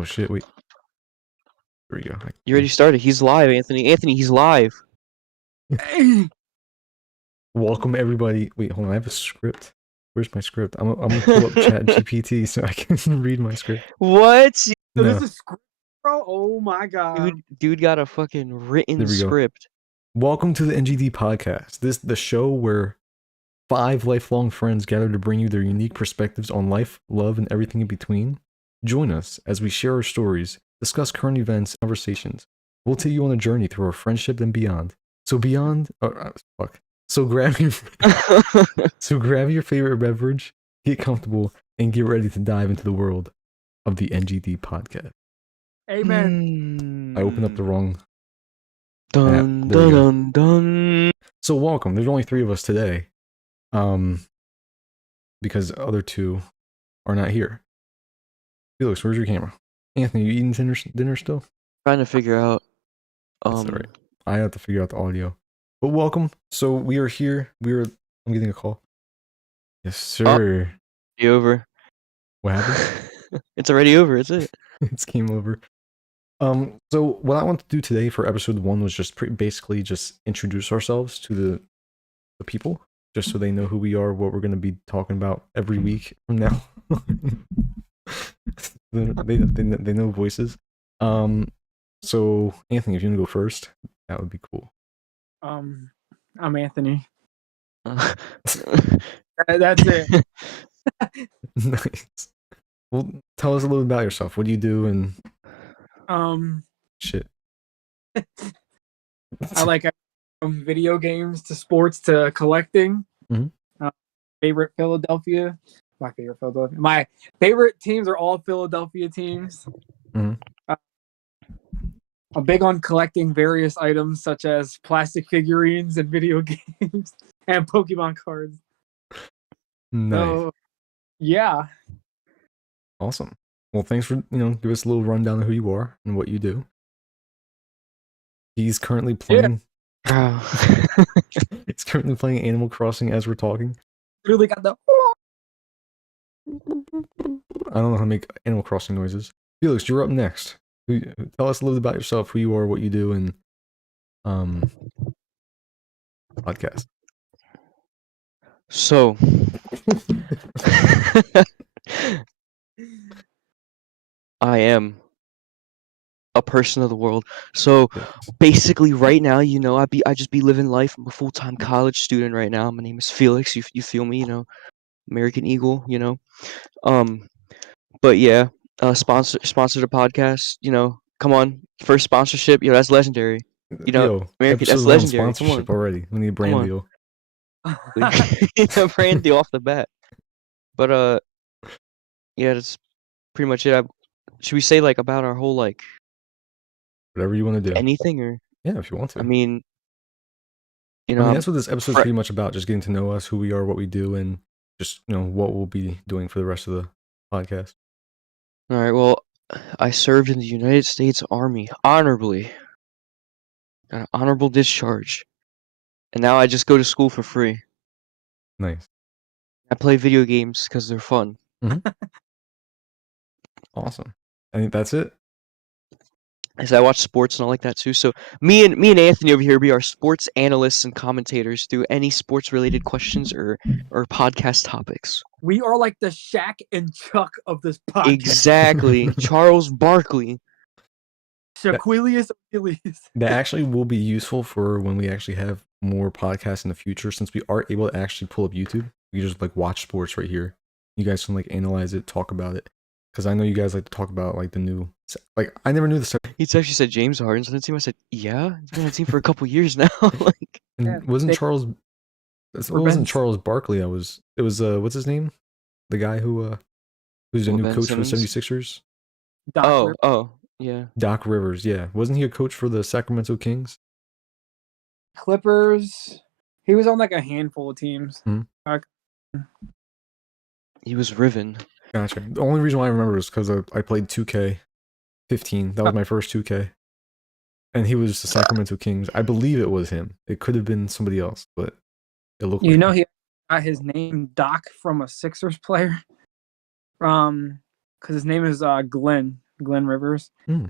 Oh shit! Wait. There we go. You already started. He's live, Anthony. Anthony, he's live. Welcome everybody. Wait, hold on. I have a script. Where's my script? I'm gonna pull up Chat GPT so I can read my script. What? So No. this is script, bro? Oh my god. Dude got a fucking written There we go. script. Welcome to the NGD podcast. This is the show where 5 lifelong friends gather to bring you their unique perspectives on life, love, and everything in between. Join us as we share our stories, discuss current events, and conversations. We'll take you on a journey through our friendship and beyond. So grab your favorite beverage, get comfortable, and get ready to dive into the world of the NGD podcast. Amen. I opened up the wrong Dun app. There we go. dun dun. So welcome. There's only 3 of us today. Because other 2 are not here. Felix, where's your camera? Anthony, you eating dinner still? Trying to figure out. That's all right. I have to figure out the audio. But welcome. So we are here. I'm getting a call. Yes, sir. Already over. What happened? It's already over. It's it. It's game over. So what I want to do today for episode 1 was just basically just introduce ourselves to the people, just so they know who we are, what we're going to be talking about every week from now. they know voices. So Anthony, if you want to go first, that would be cool. I'm Anthony. That's That's it. Nice. Well, tell us a little about yourself. What do you do and shit. I like from video games to sports to collecting. Mm-hmm. Favorite Philadelphia. My favorite Philadelphia. My favorite teams are all Philadelphia teams. Mm-hmm. I'm big on collecting various items such as plastic figurines and video games and Pokemon cards. Nice. So, yeah. Awesome. Well, thanks for, give us a little rundown of who you are and what you do. He's currently playing. Yeah. He's currently playing Animal Crossing as we're talking. Really got the. I don't know how to make Animal Crossing noises. Felix, you're up next. Tell us a little bit about yourself, who you are, what you do, and podcast. So, I am a person of the world. So, basically, right now, I just be living life. I'm a full-time college student right now. My name is Felix. You feel me? American Eagle. But yeah, sponsor the podcast. Come on, first sponsorship. That's legendary. American, that's legendary. Sponsorship Come on. already. We need a brand deal. A brand deal off the bat. But yeah, that's pretty much it. Should we say about our whole whatever you want to do? Anything or yeah, if you want to. I mean, that's what this episode's pretty much about. Just getting to know us, who we are, what we do, and just what we'll be doing for the rest of the podcast. All right. Well, I served in the United States Army honorably. Got an honorable discharge. And now I just go to school for free. Nice. I play video games because they're fun. Mm-hmm. Awesome. I think that's it. As I watch sports and all like that too. So me and Anthony over here, we are sports analysts and commentators through any sports related questions or podcast topics. We are like the Shaq and Chuck of this podcast. Exactly. Charles Barkley. Shaquilius Achilles. That actually will be useful for when we actually have more podcasts in the future, since we are able to actually pull up YouTube. We just watch sports right here. You guys can analyze it, talk about it. Because I know you guys like to talk about the new. I never knew this. He actually said James Harden's on the team. I said, yeah, he's been on the team for a couple years now. Wasn't Charles? It wasn't Charles Barkley. It was what's his name? The guy who's a new coach for the 76ers. Doc yeah. Doc Rivers, yeah. Wasn't he a coach for the Sacramento Kings? Clippers. He was on a handful of teams. Mm-hmm. He was Riven. Gotcha. The only reason why I remember is because I played 2K15. That was my first 2K. And he was the Sacramento Kings. I believe it was him. It could have been somebody else, but it looked like him. He got his name Doc from a Sixers player. Because his name is Glenn Glenn Rivers. Hmm.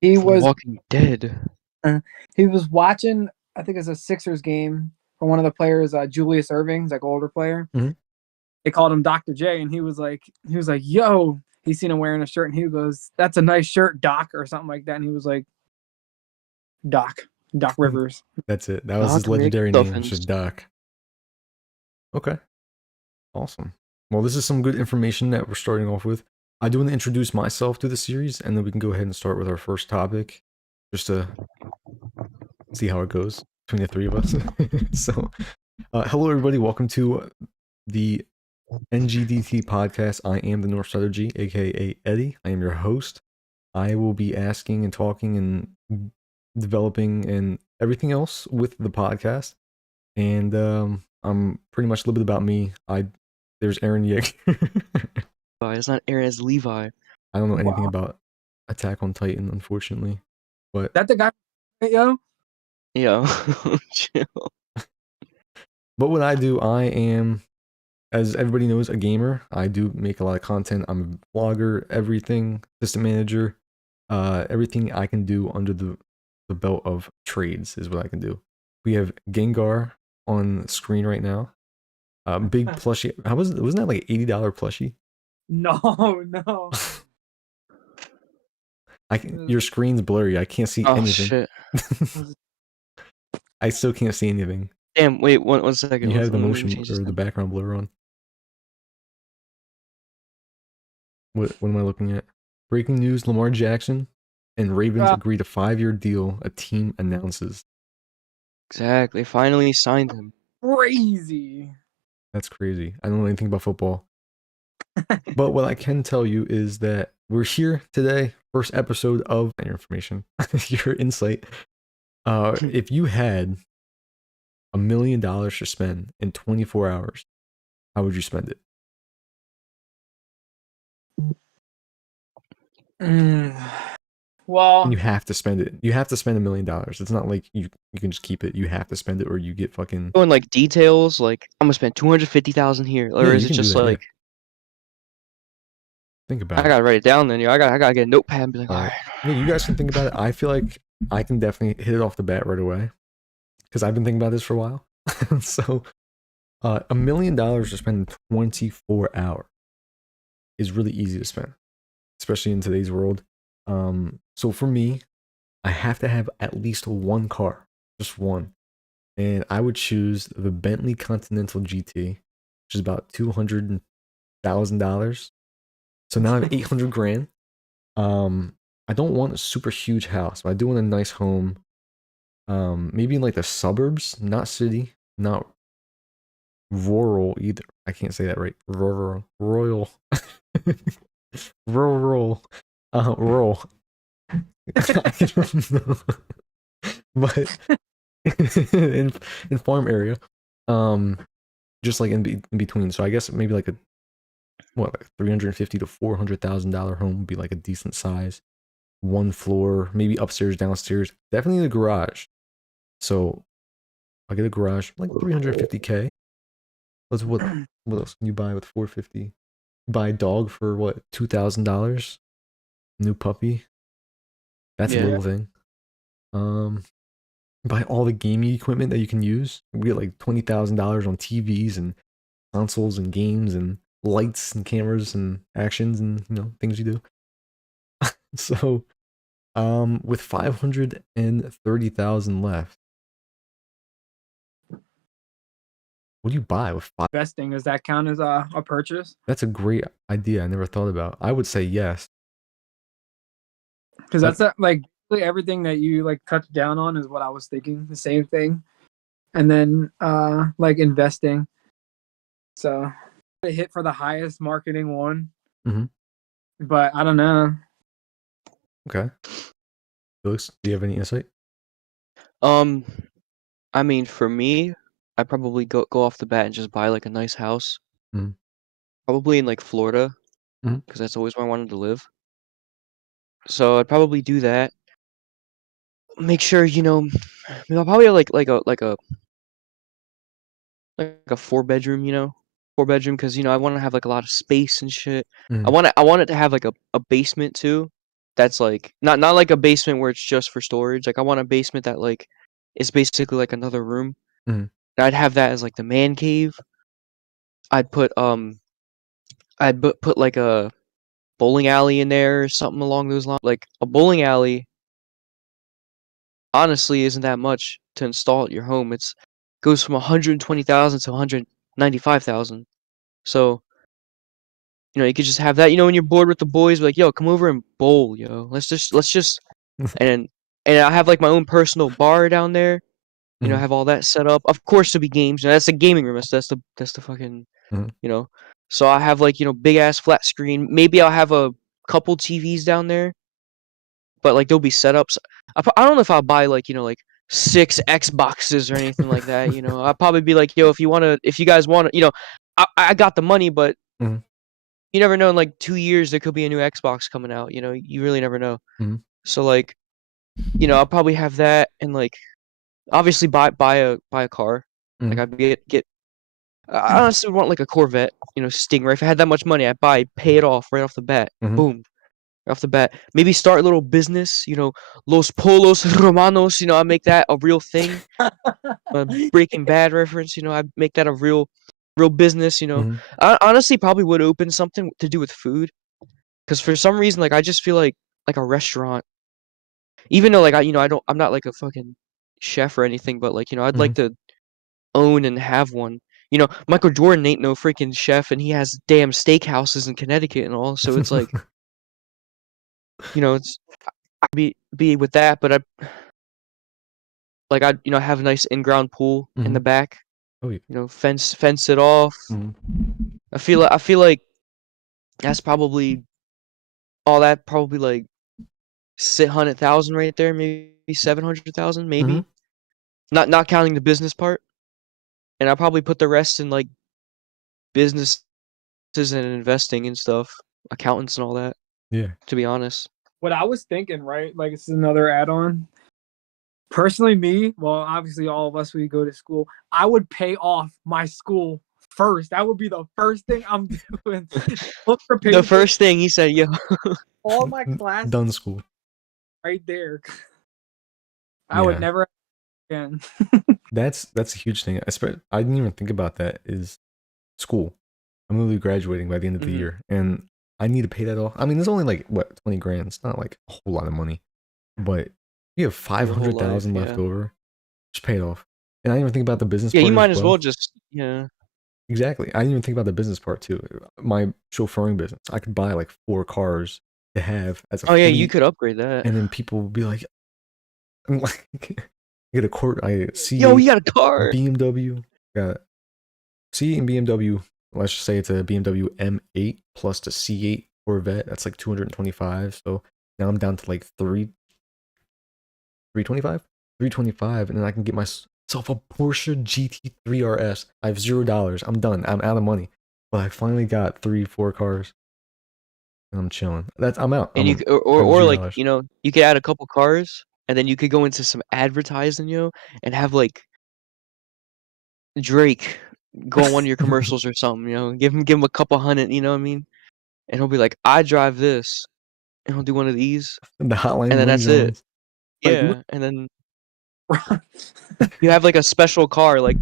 He From was Walking Dead. he was watching, I think it's a Sixers game for one of the players, Julius Erving's like older player. Mhm. They called him Dr. J, and he was like, yo, he seen him wearing a shirt, and he goes, "That's a nice shirt, Doc," or something like that. And he was like, Doc Rivers. That's it. That was his Doc Rick legendary name. It's Stuffins. just Doc. Okay. Awesome. Well, this is some good information that we're starting off with. I do want to introduce myself to the series, and then we can go ahead and start with our first topic, just to see how it goes between the three of us. So, hello everybody. Welcome to the NGDT podcast. I am the Northsider G, aka Eddie. I am your host. I will be asking and talking and developing and everything else with the podcast. And I'm pretty much a little bit about me. There's Aaron Yek. It's not Aaron, it's Levi. I don't know anything Wow. about Attack on Titan, unfortunately. But That the guy, yo? Yo, chill. what I do, I am, as everybody knows, a gamer. I do make a lot of content. I'm a vlogger, everything, system manager, everything I can do under the belt of trades is what I can do. We have Gengar on the screen right now. Big plushie. Wasn't that like $80 plushie? No, no. Your screen's blurry. I can't see Oh anything. shit. I still can't see anything. Damn, wait, one second. You have the Let me motion change this or the thing. background blur on. What am I looking at? Breaking news: Lamar Jackson and Ravens agree to 5-year deal. A team announces. Exactly. Finally signed him. Crazy. That's crazy. I don't know anything about football. But what I can tell you is that we're here today, first episode of your information, your insight. If you had $1 million to spend in 24 hours, how would you spend it? Well, And you have to spend it. You have to spend $1 million. It's not like you can just keep it. You have to spend it, or you get fucking. Going like details, like I'm gonna spend 250,000 here, or Yeah, is you it can do just that, yeah. like Think about I it. gotta write it down then, yo. I gotta get a notepad and be like, All all right. right. Yeah, you guys can think about it. I feel like I can definitely hit it off the bat right away because I've been thinking about this for a while. So, $1 million to spend in 24 hours is really easy to spend, especially in today's world. So for me, I have to have at least one car, just one, and I would choose the Bentley Continental GT, which is about $200,000. So now I have 800 grand. I don't want a super huge house, but I do want a nice home. Maybe in like the suburbs, not city, not rural either. I can't say that right. Rural, rural, rural, rural. I don't know. But in farm area, just like in between. So I guess maybe like like $350,000 to $400,000 home would be like a decent size. One floor, maybe upstairs, downstairs. Definitely the garage. So I'll get a garage, like 350K. What else can you buy with 450? Buy a dog for what, $2,000? New puppy. That's a Yeah. little thing. Buy all the gaming equipment that you can use. We get like $20,000 on TVs and consoles and games and lights and cameras and actions and things you do. So, with 530,000 left, what do you buy with five? investing, does that count as a purchase? That's a great idea. I never thought about. I would say yes. Because that's like everything that you like cut down on is what I was thinking. The same thing, and then like investing. So I hit for the highest marketing one, but I don't know. Okay. Felix, do you have any insight? I mean, for me, I'd probably go off the bat and just buy like a nice house. Probably in like Florida, because that's always where I wanted to live. So I'd probably do that. Make sure, I'll probably have like a 4-bedroom, 4-bedroom, because I want to have like a lot of space and shit. I want it to have like a basement too, that's like not like a basement where it's just for storage. Like I want a basement that like is basically like another room. Mhm. And I'd have that as like the man cave. I'd put put like a bowling alley in there or something along those lines. Like a bowling alley honestly isn't that much to install at your home. It's goes from 120,000 to 195,000. So, you know, you could just have that, you know, when you're bored with the boys, be like, yo, come over and bowl, yo. Let's just and I have like my own personal bar down there. You know, Mhm. have all that set up. Of course there'll be games. You know, that's the gaming room. That's the fucking Mhm. you know. So I have like, you know, big ass flat screen. Maybe I'll have a couple TVs down there, but like there'll be setups. I don't know if I'll buy like, you know, like 6 Xboxes or anything like that, you know. I'll probably be like, yo, if you guys want to, you know, I got the money, but Mhm. you never know, in like 2 years there could be a new Xbox coming out, you know. You really never know. Mhm. So like, you know, I'll probably have that and like obviously buy a car. Like Mhm. I'd get I honestly want like a Corvette, you know, Stingray. If I had that much money, I'd pay it off right off the bat. Mhm. Boom. Right off the bat. Maybe start a little business, you know, Los Polos Romanos, you know, I make that a real thing. A Breaking Bad reference, you know, I make that a real business, you know. Mhm. I honestly probably would open something to do with food. Because for some reason, like I just feel like a restaurant. Even though like I'm not like a fucking chef or anything, but like, you know, I'd like Mhm. to own and have one. You know, Michael Jordan ain't no freaking chef, and he has damn steakhouses in Connecticut and all. So it's like, you know, it's I'd be with that, but I'd you know have a nice in-ground pool in the Mhm. back. Oh yeah. You know, fence it off. Mhm. I feel like that's probably all that probably like 600,000 right there, maybe 700,000, Mhm. maybe. Not counting the business part, and I probably put the rest in like businesses and investing and stuff, accountants and all that. Yeah. To be honest. What I was thinking, right? Like it's another add-on. Personally, me, well, obviously all of us we go to school, I would pay off my school first. That would be the first thing I'm doing. Look for The paper, first thing he said, yo, all my classes Done school. right there. I would Yeah. never again. That's a huge thing. I didn't even think about that. Is school. I'm literally graduating by the end of the Mhm. year, and I need to pay that off. I mean, it's only like what 20 grand. It's not like a whole lot of money, but you have Your whole 500,000 life, left yeah. over. Just pay it off. And I didn't even think about the business Yeah, you part as might as well. well just yeah. Exactly. I didn't even think about the business part too. My chauffeuring business. I could buy like 4 cars to have as a Oh, yeah, you fleet, could upgrade that. and then people will be like, get a court. I Yo, C8 you got a car! BMW. Got C8 and BMW. Let's just say it's a BMW M8 plus the C8 Corvette. That's like 225. So now I'm down to like 325, 325, and then I can get myself a Porsche GT3 RS. I have $0. I'm done. I'm out of money. But I finally got 3, 4 cars, and I'm chilling. I'm out. And you c I have or, like, $0. you know, you could add a couple cars, and then you could go into some advertising, yo, and have, like, Drake go on one of your commercials or something, you know? Give him a couple hundred, you know what I mean? And he'll be like, "I drive this," and he'll do one of these, The Hotline and then Bling that's it. Johns. Like Yeah, and then you have, like, a special car, like,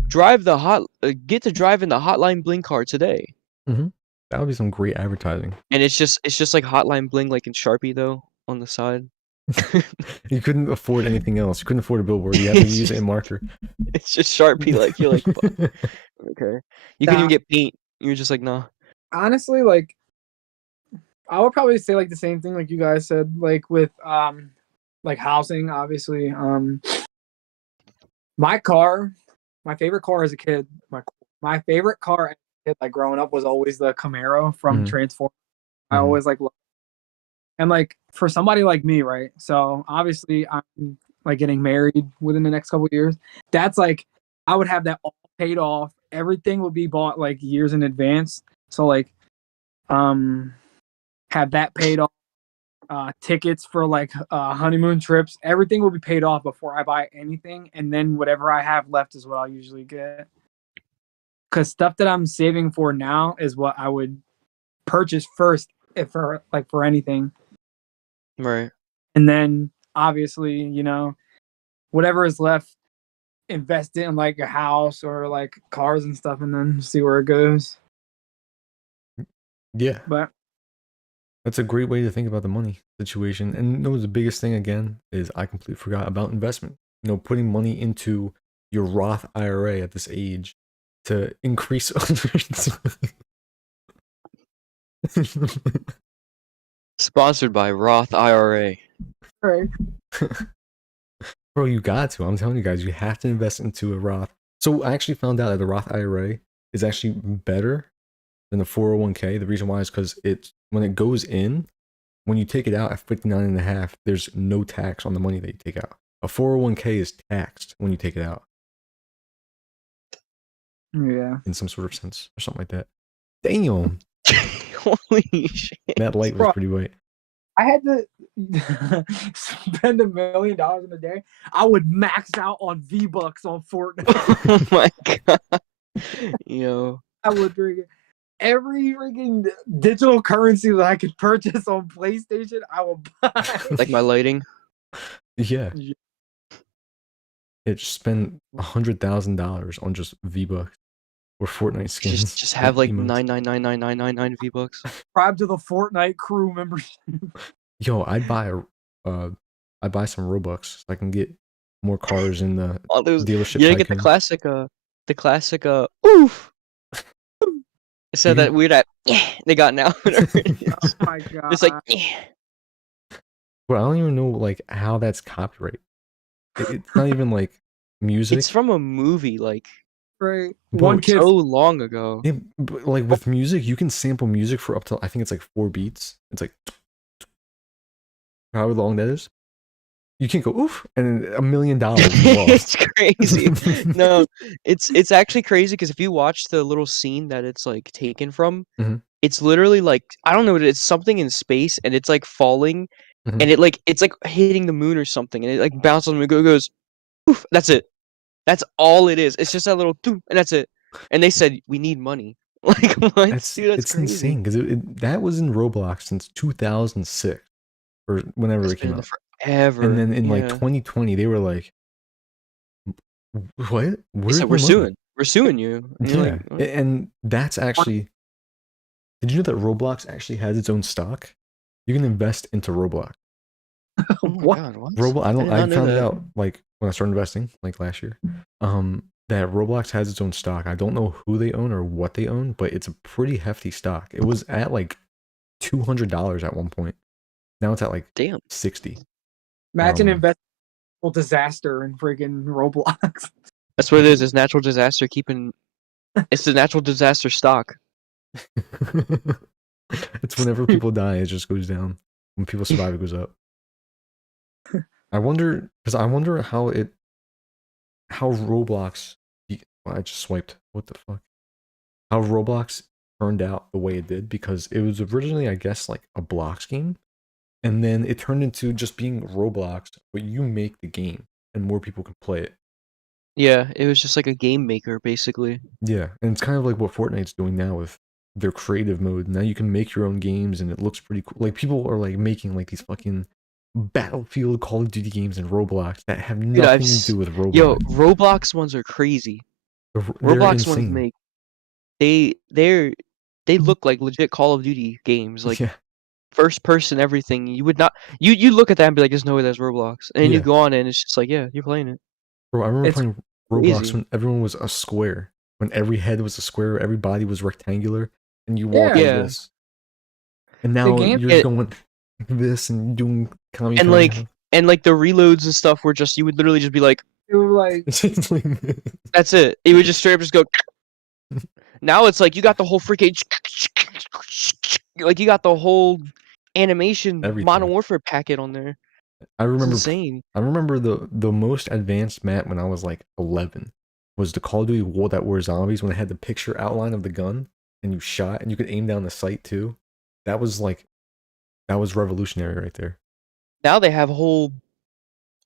get to drive in the Hotline Bling car today. Hmm. That would be some great advertising. And it's just like Hotline Bling, like, in Sharpie, though, on the side. You couldn't afford anything else. You couldn't afford a billboard. You have to It's use it just in marker. it's just Sharpie, like, you're like, "Fuck, okay." You couldn't even nah, get paint. You're just like, "Nah." honestly, like I would probably say like the same thing like you guys said, like with like housing, obviously. My car, my favorite car as a kid, my favorite car as a kid, like growing up was always the Camaro from Mhm. Transform. I Mhm. always like and like for somebody like me, right? So obviously I'm like getting married within the next couple years. That's like I would have that all paid off. Everything would be bought like years in advance. So like um have that paid off. Tickets for like honeymoon trips. Everything will be paid off before I buy anything, and then whatever I have left is what I'll usually get. Because stuff that I'm saving for now is what I would purchase first if for like for anything. Right. And then obviously, you know, whatever is left, invest it in like a house or like cars and stuff, and then see where it goes. Yeah, But that's a great way to think about the money situation. And you know, the biggest thing again is I completely forgot about investment. You know, putting money into your Roth IRA at this age to increase. Sponsored by Roth IRA. right. Bro, you got to. I'm telling you guys, you have to invest into a Roth. So I actually found out that the Roth IRA is actually better than the 401k. The reason why is because when it goes in, when you take it out at 59 and a half, there's no tax on the money that you take out. A 401k is taxed when you take it out Yeah. in some sort of sense or something like that. Damn, Holy shit. that light was Bro. pretty white. I had to spend $1 million in a day. I would max out on V-Bucks on Fortnite. Oh my god. Yo. I would bring every freaking digital currency that I could purchase on PlayStation. I will buy. Like my lighting. Yeah. Yeah. It spent $100,000 on just V-Bucks or Fortnite skins. Just have like emotes. 9999999 V-Bucks. Subscribe to the Fortnite crew membership. Yo, I'd buy some Robux so I can get more cars in the All those, dealership. you gotta get the classic oof. It said that weird they got now. Oh my god. It's like Bro, I don't even know like how that's copyright. It's not even like music. it's from a movie like right. Bro, One kid. so long ago. Yeah, but like with music, you can sample music for up to I think it's like 4 beats. It's like however long that is. You can't go oof and then $1 million It's lost. crazy. No, it's actually crazy because if you watch the little scene that it's like taken from, Mhm. it's literally like I don't know, it's something in space and it's like falling, Mhm. and it's like hitting the moon or something, and it like bounces on the moon, goes, oof. That's it. That's all it is. It's just that little doom, and that's it. And they said we need money. Like what? Dude, that's It's crazy. insane because that was in Roblox since 2006 or whenever It's it came been out. forever. And then in like Yeah. 2020, they were like, "What? They Where's said the money?" we're suing you. And you're Yeah, like, "What?" and that's actually. Did you know that Roblox actually has its own stock? You can invest into Roblox. Oh my What? god, what? I did not know found it that. out like when I started investing, like last year. That Roblox has its own stock. I don't know who they own or what they own, but it's a pretty hefty stock. It was at like $200 at one point. Now it's at like Damn. 60. Imagine Um, investment disaster in freaking Roblox. That's what it is. It's natural disaster keeping. It's the natural disaster stock. It's whenever people die, it just goes down. When people survive, it goes up. I wonder how Roblox. Well, I just swiped. What the fuck? How Roblox turned out the way it did because it was originally, I guess, like a blocks game, and then it turned into just being Roblox, but you make the game and more people can play it. Yeah, it was just like a game maker, basically. Yeah, and it's kind of like what Fortnite's doing now with their creative mode. Now you can make your own games and it looks pretty cool. Like people are like making like these fucking Battlefield, Call of Duty games in Roblox that have Dude, nothing to do with Roblox. Yo, Roblox ones are crazy. They're Roblox ones insane. make they look like legit Call of Duty games, like yeah, first person everything. You would not you look at that and be like, there's no way that's Roblox, and then you Yeah. go on and it's just like, yeah, you're playing it. bro. I remember It's playing Roblox crazy. when everyone was a square. When every head was a square, every body was rectangular, and you walk like Yeah. this. And now game- you're going like this and doing comedy. And like the reloads and stuff were just, you would literally just be like, it was like It's like this. that's it. It would just straight up just go. Now it's like you got the whole freaking like you got the whole animation Everything. Modern Warfare packet on there. I It's remember insane. I remember the most advanced map when I was like 11 was the Call of Duty World at War Zombies when it had the picture outline of the gun and you shot and you could aim down the sight too. That was revolutionary right there. Now they have whole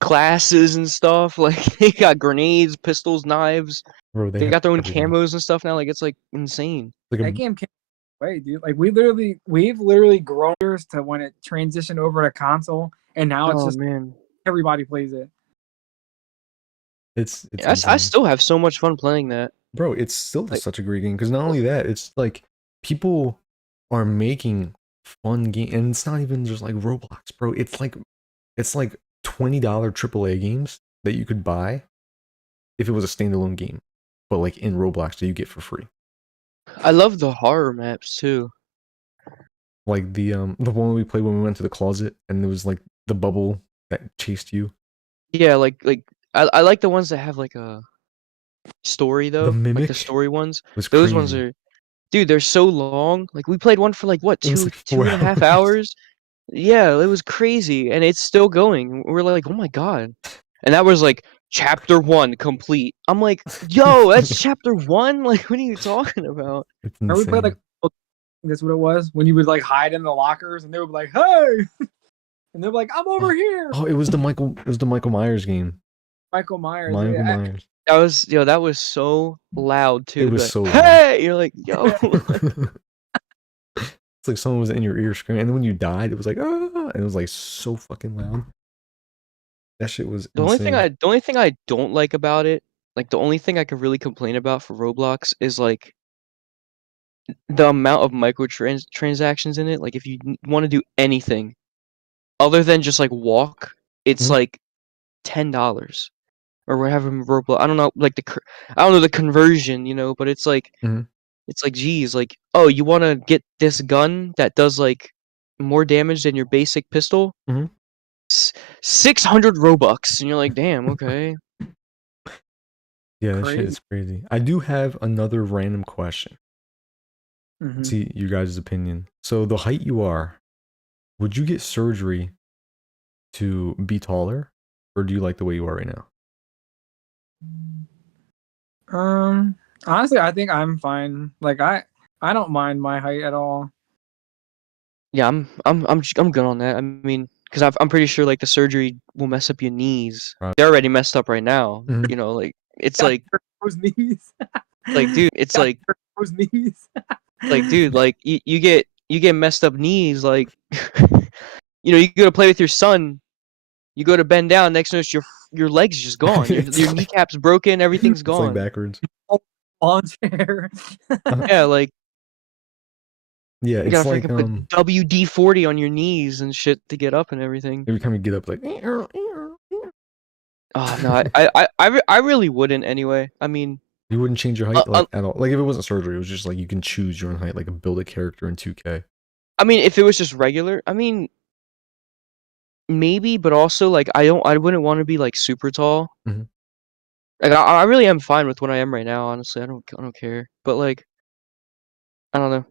classes and stuff. Like they got grenades, pistols, knives. Bro, They have got their own everything. camos and stuff now. Like it's like insane. Like that game came way, dude. Like we've literally grown to when it transitioned over to console, and now it's Oh just man, everybody plays it. It's I insane. still have so much fun playing that. Bro, it's still Like, such a great game because not only that, it's like people are making fun game, and it's not even just like Roblox, bro. It's like $20 AAA games that you could buy if it was a standalone game, but like in Roblox that you get for free. I love the horror maps too. Like the one we played when we went to the closet and there was like the bubble that chased you. Yeah, like I like the ones that have like a story The though, like the Mimic story ones. was Those ones crazy. are, dude, they're so long. Like we played one for like what, It was two like two 4 and a half hours. hours? Yeah, it was crazy, and it's still going. We're like, oh my god, and that was like chapter 1 complete. I'm like, yo, that's chapter 1. Like, what are you talking about? It's Or we played like insane. that's what it was when you would like hide in the lockers, and they would be like, "Hey," and they're like, "I'm over here." Oh, it was the Michael Myers game. Michael Myers. Michael Myers. That was, yo, that was so loud It too. To be was like, so loud. hey, you're like, yo. It's like someone was in your ear screaming, and then when you died, it was like ah, and it was like so fucking loud. That shit was insane. The only thing I don't like about it, like the only thing I could really complain about for Roblox is like the amount of transactions in it. Like if you want to do anything other than just like walk, it's Mhm. like $10 or whatever Roblox. I don't know, like I don't know the conversion, but Mhm. it's like geez, like, oh, you want to get this gun that does like more damage than your basic pistol? Mhm. 600 Robux, and you're like, damn, okay. Yeah, that shit Crazy. is crazy. I do have another random question. Mm-hmm. See you guys' opinion. So the height you are, would you get surgery to be taller, or do you like the way you are right now? Honestly, I think I'm fine. Like I don't mind my height at all. Yeah, I'm good on that. I mean, because I'm pretty sure like the surgery will mess up your knees. Right. They're already messed up right now. Mhm. Like it's Got like those knees. dude, it's Got like those knees. dude, like you get messed up knees, like you go to play with your son, you go to bend down, next notice your legs just gone. Your It's like kneecap's broken, everything's it's like gone. backwards. On chair. Yeah, like Yeah, you it's gotta like freaking put WD-40 on your knees and shit to get up and everything. every time you get up, like Oh no, I really wouldn't anyway. I mean, you wouldn't change your uh, height uh, like at all. Like if it wasn't surgery, it was just like you can choose your own height, like build a character in 2K. I mean, if it was just regular, I mean, maybe, but also like I wouldn't want to be like super tall. Mhm. Like I really am fine with what I am right now. Honestly, I don't care. But like I don't know.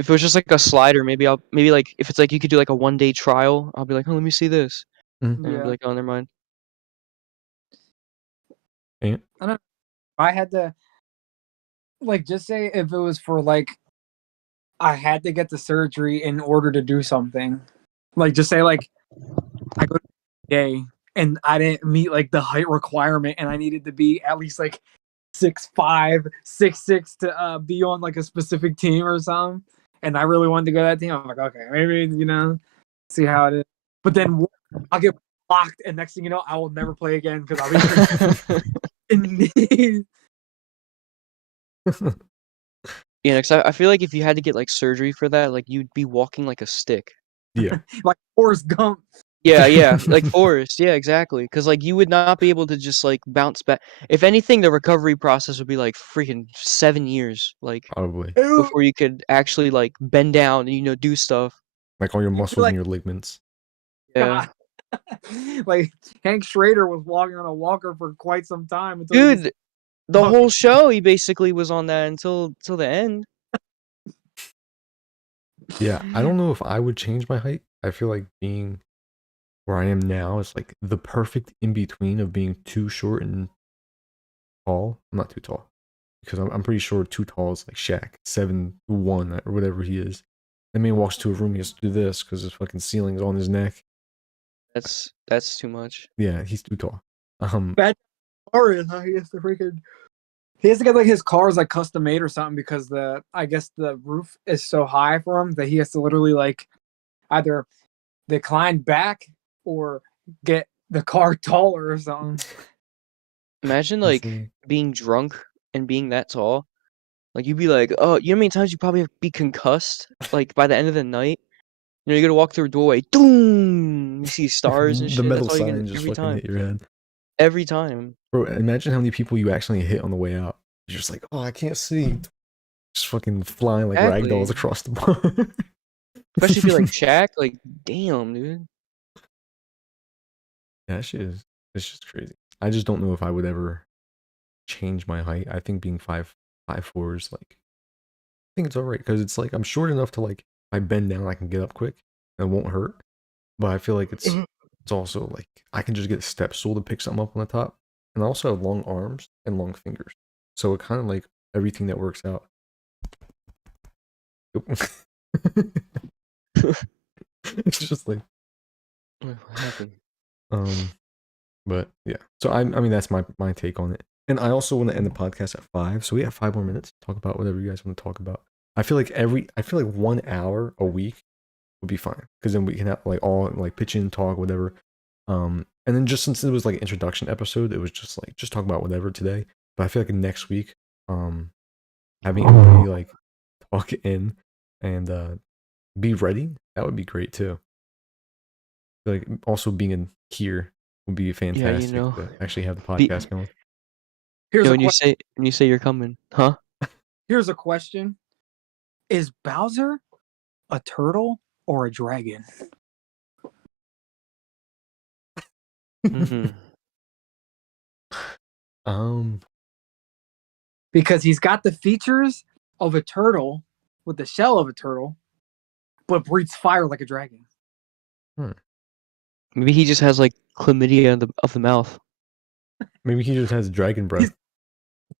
If it was just like a slider, maybe like if it's like you could do like a 1 day trial, I'll be like, oh, let me see this, Mhm. and I'll be Yeah. like, oh, never mind. Yeah. I don't know. I had to like just say if it was for like I had to get the surgery in order to do something. Like just say like I go to day and I didn't meet like the height requirement and I needed to be at least like 6'5", 6'6" to be on like a specific team or something. And I really wanted to go to that team. I'm like, okay, maybe see how it is. But then I'll get blocked, and next thing you know, I will never play again because I'll be in need. Yeah, because I feel like if you had to get like surgery for that, like you'd be walking like a stick. Yeah. Like Forrest Gump. Yeah, like Forrest. Yeah, exactly. Because like you would not be able to just like bounce back. If anything, the recovery process would be like freaking 7 years, like Probably. Ew. before you could actually like bend down and do stuff. Like all your You'd be muscles and like, your ligaments. Yeah, God. Like Hank Schrader was walking on a walker for quite some time until he just dude, the whole show he basically was on that until till the end. Yeah, I don't know if I would change my height. I feel like being where I am now is like the perfect in between of being too short and tall. I'm not too tall because I'm pretty sure too tall is like Shaq, 7'1" or whatever he is. That man walks to a room, he has to do this because his fucking ceiling's on his neck. That's too much. Yeah, he's too tall. Bad Morris, how he has to freaking He has to get like his cars like custom made or something because I guess the roof is so high for him that he has to literally like either decline back or get the car taller or something. Imagine Let's like see. being drunk and being that tall. Like you'd be like, oh, you know how many times you probably be concussed? Like by the end of the night, you know, you're gonna walk through a doorway, doom, you see stars and The shit. metal That's all you're gonna sign just every fucking time. hit your head. Every time. Bro, imagine how many people you actually hit on the way out. You're just like, oh, I can't see. Just fucking flying like ragdolls Exactly. across the bar. Especially if you're like Shaq, like damn, dude. That shit is, it's just crazy. I just don't know if I would ever change my height. I think being 5'4" is like, I think it's alright because it's like I'm short enough to like, if I bend down, I can get up quick and it won't hurt. But I feel like it's also like I can just get a step stool to pick something up on the top, and I also have long arms and long fingers, so it kind of like everything that works out. It's just like What happened? But yeah. So I mean that's my take on it. And I also want to end the podcast at 5, so we have 5 more minutes to talk about whatever you guys want to talk about. I feel like 1 hour a week would be fine because then we can have like all like pitch in, talk, whatever. And then just since it was like an introduction episode, it was just like just talk about whatever today. But I feel like next week, having everybody like talk in and be ready, that would be great too. Like also being in here would be fantastic know, to actually have the be- podcast going. Here's Yo, a when you say you're coming, huh? here's a question: is Bowser a turtle or a dragon? Mm-hmm. Because he's got the features of a turtle with the shell of a turtle, but breathes fire like a dragon. Maybe he just has like chlamydia of the mouth. Maybe he just has dragon breath.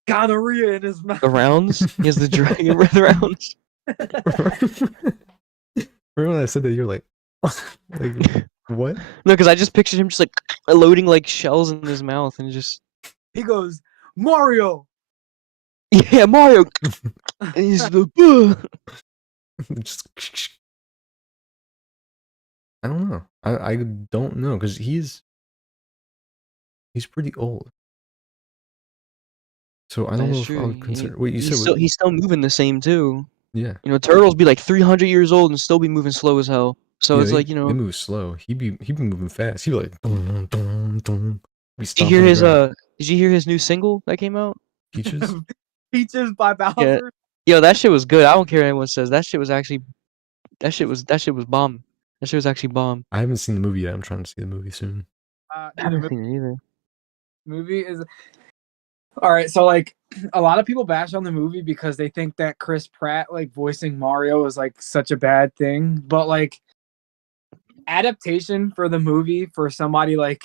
Gonorrhea in his mouth. The rounds? He has the dragon breath rounds. Remember when I said that you're like what? No, because I just pictured him just like loading like shells in his mouth and just He goes, Mario. yeah, Mario. And he's like, Just I don't know. I don't know because he's pretty old. So I don't know if I would consider. Wait, you said he's still moving the same too. yeah. You know, turtles be like 300 years old and still be moving slow as hell. So Yeah, it's like, you they know, move slow. He be moving fast. He be like dum, dum, dum. Be did you hear stomping the his ground. did you hear his new single that came out? Peaches? Peaches by Bowser. Yeah. Yo, that shit was good. I don't care what anyone says. That shit was actually that shit was bomb. That shit was actually bomb. I haven't seen the movie yet. I'm trying to see the movie soon. I haven't seen it either. Movie is all right. So like, a lot of people bash on the movie because they think that Chris Pratt like voicing Mario is like such a bad thing. But like, adaptation for the movie for somebody like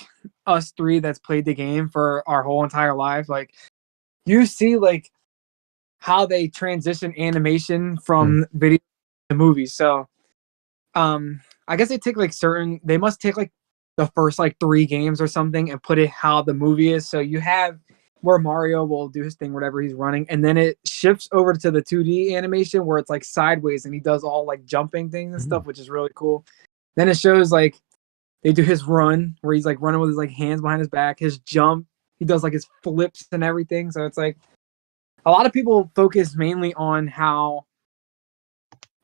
us three that's played the game for our whole entire life, like you see like how they transition animation from video to movies. So I guess they must take like the first like 3 games or something and put it how the movie is. So you have where Mario will do his thing, whatever he's running, and then it shifts over to the 2D animation where it's like sideways and he does all like jumping things and stuff, which is really cool. Then it shows like they do his run where he's like running with his like hands behind his back, his jump, he does like his flips and everything. So it's like a lot of people focus mainly on how,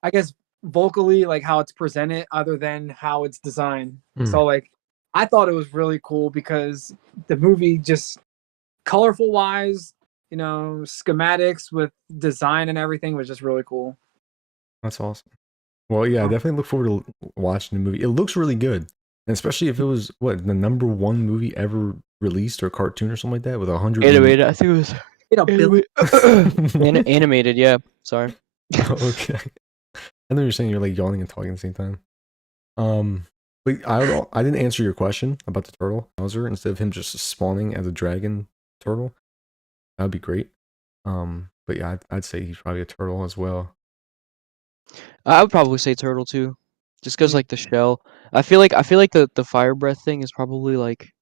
I guess, vocally, like how it's presented other than how it's designed. So like I thought it was really cool because the movie just colorful wise, you know, schematics with design and everything was just really cool. That's awesome. Well, yeah, I definitely look forward to watching the movie. It looks really good. And especially if it was what the #1 movie ever released or cartoon or something like that with 100 Animated, I think it was animated, yeah. Sorry. Okay. I know you're saying you're like yawning and talking at the same time. But I didn't answer your question about the turtle Bowser instead of him just spawning as a dragon turtle. That would be great. But yeah, I'd say he's probably a turtle as well. I would probably say turtle too, just because like the shell. I feel like the fire breath thing is probably like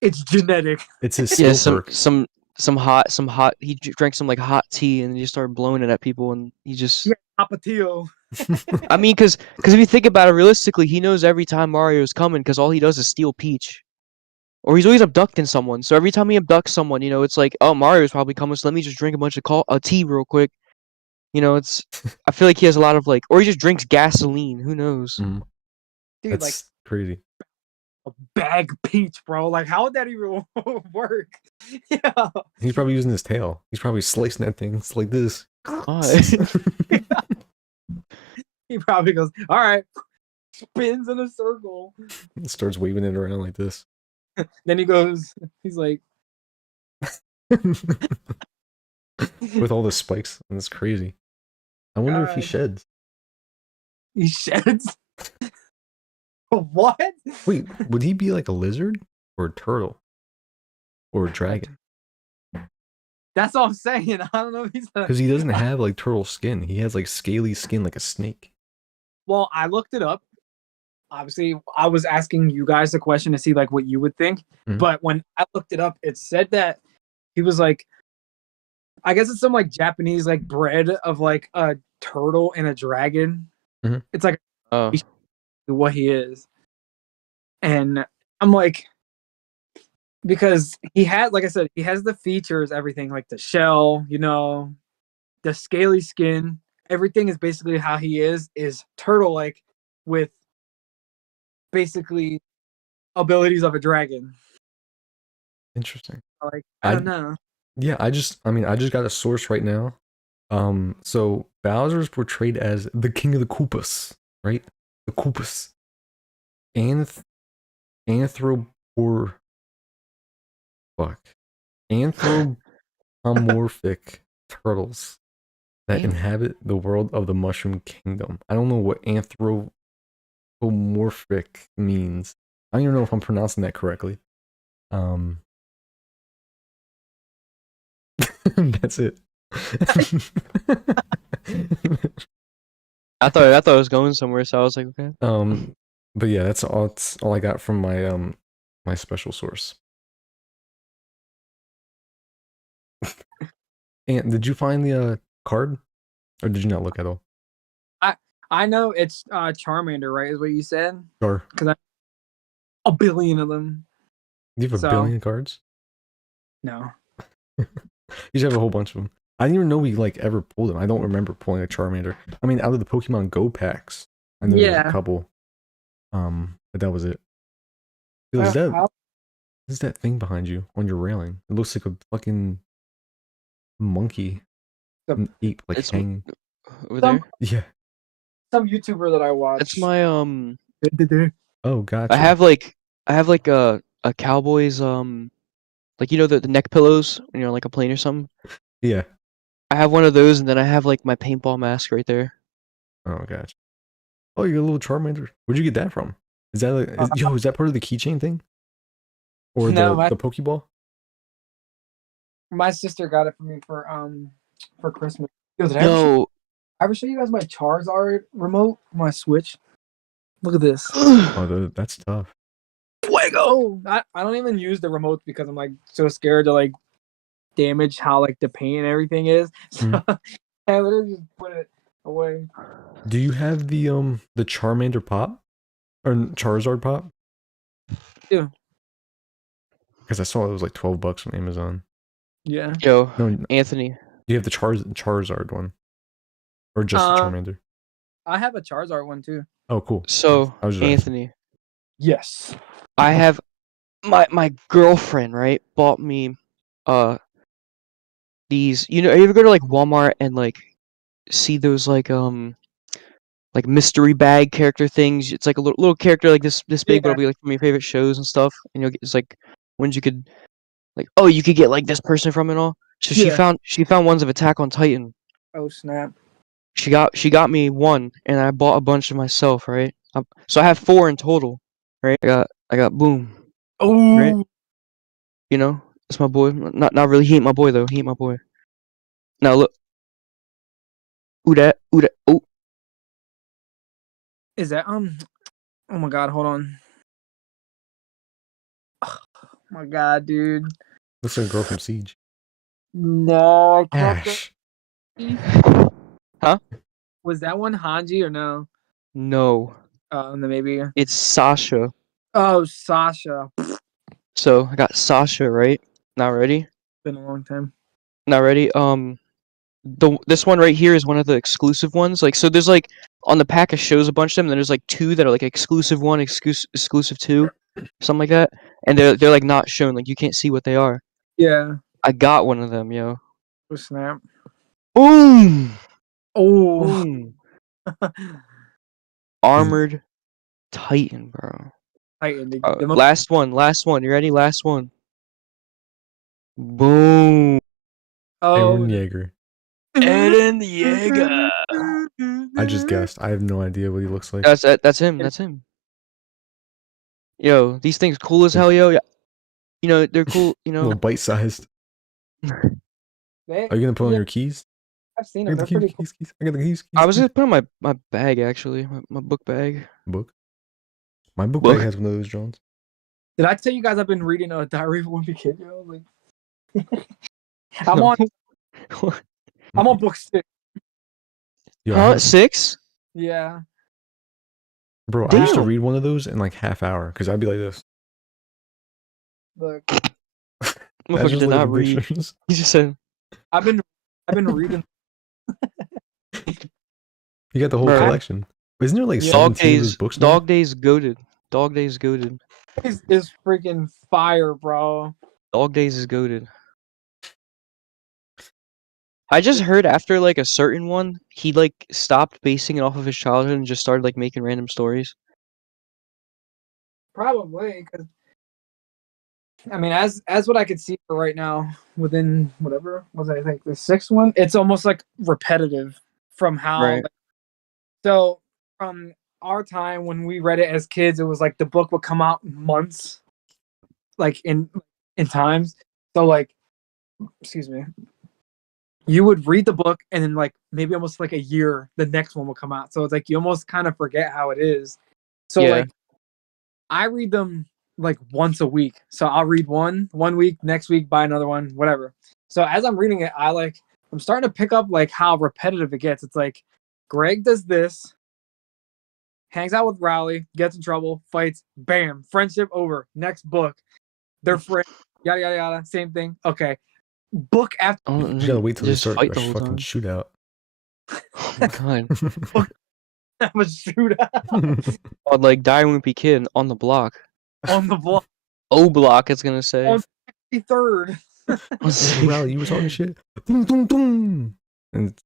it's genetic. It's his skill perk. some hot. He drank some like hot tea and he just started blowing it at people and he just. Yeah, Tapatio. I mean, cause if you think about it realistically, he knows every time Mario's coming because all he does is steal Peach. Or he's always abducting someone. So every time he abducts someone, you know, it's like, oh, Mario's probably coming, so let me just drink a bunch of tea real quick. You know, it's. I feel like he has a lot of like, or he just drinks gasoline. Who knows? Mhm. Dude, That's like crazy. a bag Peach, bro. Like, how would that even work? Yeah. He's probably using his tail. He's probably slicing that thing it's like this. Why? He probably goes, all right, spins in a circle. Starts waving it around like this. Then he goes, he's like, With all the spikes, and it's crazy. I wonder if he God. sheds. He sheds. What? Wait, would he be like a lizard or a turtle or a dragon? That's all I'm saying. I don't know if he's Because he doesn't have like turtle skin. He has like scaly skin like a snake. Well, I looked it up. Obviously, I was asking you guys a question to see like what you would think. Mhm. But when I looked it up, it said that he was like, I guess it's some like Japanese like breed of like a turtle and a dragon. Mhm. It's like Oh. what he is. And I'm like, because he had, like I said, he has the features, everything like the shell, you know, the scaly skin. Everything is basically how he is turtle-like with basically abilities of a dragon. Interesting. Like, I don't know. Yeah, I just got a source right now. So Bowser is portrayed as the king of the Koopas, right? The Koopas. Anthropomorphic turtles that inhabit the world of the Mushroom Kingdom. I don't know what anthropomorphic means. I don't even know if I'm pronouncing that correctly. That's it. I thought it was going somewhere, so I was like, okay. But yeah, that's all I got from my my special source. And did you find the card, or did you not look at all? I know it's Charmander, right? Is what you said? Sure. Because a billion of them. You have a billion cards? No. You just have a whole bunch of them. I didn't even know we like ever pulled them. I don't remember pulling a Charmander. I mean, out of the Pokemon Go packs, I know there's a couple. But that was it. Is that thing behind you on your railing? It looks like a fucking monkey, an ape, like It's hanging over there. Yeah. Some YouTuber that I watch. It's my Oh, gotcha. I have like a cowboy's like you know the neck pillows when you're on like a plane or something. Yeah. I have one of those, and then I have like my paintball mask right there. Oh, gotcha. Oh, you're a little Charmander. Where'd you get that from? Is that like, is that part of the keychain thing? Or No, the Pokeball? My sister got it for me for Christmas. Yo, did I ever show you guys my Charizard remote, my Switch? Look at this. Oh, that's tough. Fuego! I don't even use the remote because I'm like so scared to like damage how like the paint and everything is. So I literally just put it away. Do you have the Charmander pop? Or Charizard pop? Yeah. Because I saw it was like $12 on Amazon. Yeah. Yo, No, Anthony. you have the Charizard one. Or just the Charmander? I have a Charizard one too. Oh, cool. So I was Anthony. Yes. I have my girlfriend, right, bought me these, you know, you ever go to like Walmart and like see those like mystery bag character things? It's like a little character like this big, but it'll be like from your favorite shows and stuff, and you'll get it's like ones you could like, oh, you could get like this person from and all. So she found ones of Attack on Titan. Oh snap. She got me one, and I bought a bunch of myself, right? So I have 4 in total, right? I got Boom. Oh. Right? You know, that's my boy. Not really. He ain't my boy though. He ain't my boy. Now look. Ooh that. Oh. Is that oh my god, hold on. Oh my god, dude. Looks like a girl from Siege. No, I can't. Ash. Huh? Was that one Hanji or no? No, And then maybe. it's Sasha. Oh, Sasha. So I got Sasha, right? Not ready? Been a long time. Not ready? This one right here is one of the exclusive ones. Like, so there's like on the pack it shows a bunch of them. And then there's like two that are like exclusive one, exclusive two, something like that. And they're like not shown. Like you can't see what they are. Yeah. I got one of them, yo. Oh, snap. Boom! Oh. Boom! Armored Titan, bro. Titan. The most Last one. You ready? Last one. Boom! Aaron oh. Yeager. Eren Yeager. I just guessed. I have no idea what he looks like. That's him. That's him. Yo, these things cool as hell, yo. Yeah. You know they're cool. You A know. little bite-sized. They, Are you gonna put on yeah, your keys? I've seen I them. got the They're keys, pretty cool. keys. I got the keys. I was gonna put on my bag actually, my book bag. Book. My book Book? bag has one of those Jones. Did I tell you guys I've been reading a Diary of a Wimpy Kid? Yo? Like, No. I'm on book 6. Yo, I Huh? have- 6? Yeah. bro, I used to Damn. read one of those in like half hour because I'd be like this. Look, That's Motherfucker just did like not the read. pictures. He just said, I've been reading. You got the whole Bro. collection. Isn't there like Yeah. 17 of those books now? Dog Days goated. Dog Days goated. Is freaking fire, bro. Dog Days is goated. I just heard after like a certain one, he like stopped basing it off of his childhood and just started like making random stories. Probably because I mean, as what I could see for right now, within whatever was I think the 6th one, it's almost like repetitive from how. Right. So from our time when we read it as kids, it was like the book would come out months, like in times. So like, excuse me, you would read the book and then like maybe almost like a year, the next one will come out. So it's like you almost kind of forget how it is. So Yeah. like, I read them like once a week. So I'll read one week, next week buy another one, whatever. So as I'm reading it, I'm starting to pick up like how repetitive it gets. It's like Greg does this, hangs out with Rowley, gets in trouble, fights, bam, friendship over. Next book, they're friends, yada yada yada, same thing. Okay, book after. Oh, You gotta wait till they just start fight a the whole fucking time. shootout. Oh my god. Have a shootout Called like Die Wimpy Kid on the block. on the block O block, it's gonna say. on 63rd. Hey, Rally, you were talking shit. Boom, boom, boom. And it's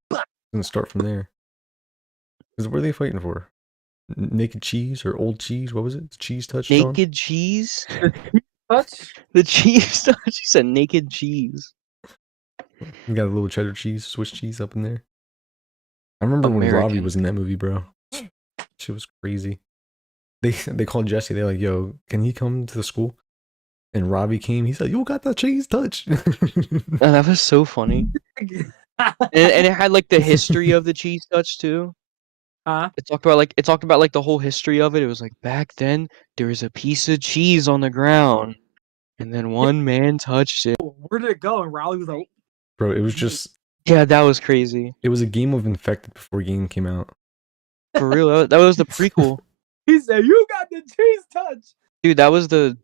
gonna start from there. Because what are they fighting for? Naked cheese or old cheese? What was it? Cheese touch, John? Naked cheese? Touch. The cheese touch? You said naked cheese. You got a little cheddar cheese, Swiss cheese up in there. I remember when Robbie American. was in that movie, bro. Shit was crazy. They called Jesse. They're like, "Yo, can he come to the school?" And Robbie came. He said, "You got that cheese touch." Oh, that was so funny. And it had like the history of the cheese touch too. Huh? It talked about like the whole history of it. It was like back then there was a piece of cheese on the ground, and then one man touched it. Where did it go? And Rowley was like, Bro, it was just. Yeah, that was crazy. It was a game of Infected before game came out. For real, that was the prequel. he said, "You got the cheese touch." Dude, that was the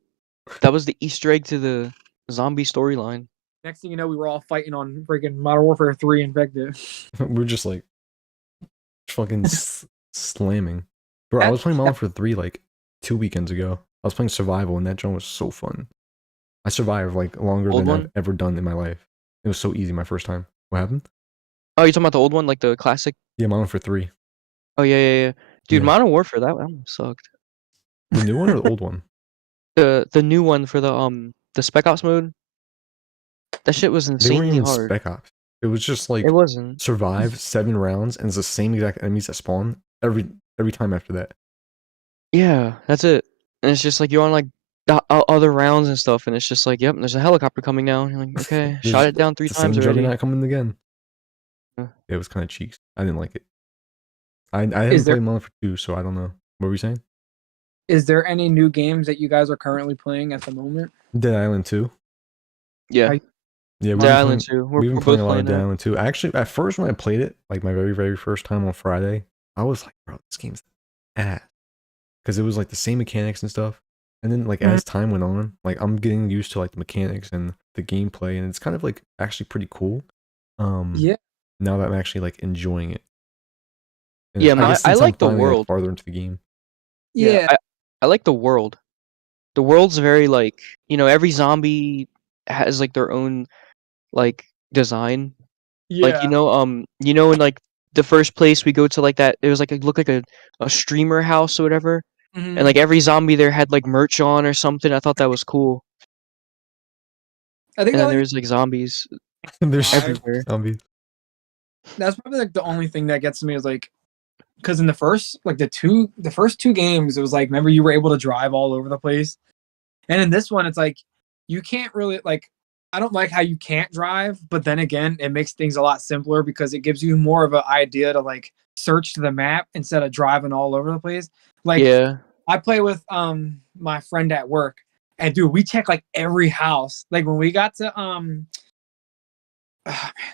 Easter egg to the zombie storyline. Next thing you know, we were all fighting on freaking Modern Warfare 3 Infected. We're just like fucking slamming. Bro, I was playing Modern Warfare 3 like 2 weekends ago. I was playing Survival and that joint was so fun. I survived like longer Old than one? I've ever done in my life. It was so easy my first time. What happened? Oh, you talking about the old one, like the classic? Yeah, Modern Warfare 3. Oh yeah. Dude, Yeah. Modern Warfare that one sucked. The new one or the old one? The new one for the Spec Ops mode. That shit was They weren't insanely even hard. Spec Ops. It was just like It wasn't. survive 7 rounds and it's the same exact enemies that spawn every time after that. Yeah, that's it. And it's just like you're on like the other rounds and stuff, and it's just like, yep, there's a helicopter coming down. You're like, okay, There's shot it down 3 the times same already. Juggernaut coming again. Yeah. It was kind of cheeks. I didn't like it. I haven't there- played Modern Warfare 2, so I don't know. What were you saying? Is there any new games that you guys are currently playing at the moment? Dead Island 2. Yeah. I- Yeah, Dead Island 2. we've been We're playing both a lot playing of Dead that. Island 2. Actually, at first when I played it, like my very, very first time on Friday, I was like, bro, this game's ass. Because it was like the same mechanics and stuff. And then like Mhm. as time went on, like I'm getting used to like the mechanics and the gameplay, and it's kind of like actually pretty cool. Yeah. Now that I'm actually like enjoying it. And Yeah, I guess I since I'm like the finally like world. farther into the game. Yeah, Yeah. I like the world. The world's very like, every zombie has like their own like design. Like, Yeah. in like the first place we go to, like that, it was like it looked like a streamer house or whatever. And Mhm. like every zombie there had like merch on or something. I thought that was cool. I think And the then only there's like zombies There's vibe. everywhere. zombies. That's probably like the only thing that gets to me is like, because in the first like the first two games, it was like remember you were able to drive all over the place, and in this one, it's like you can't really like. I don't like how you can't drive, but then again, it makes things a lot simpler because it gives you more of an idea to like search the map instead of driving all over the place. Like Yeah. I play with my friend at work, and dude, we check like every house. Like when we got to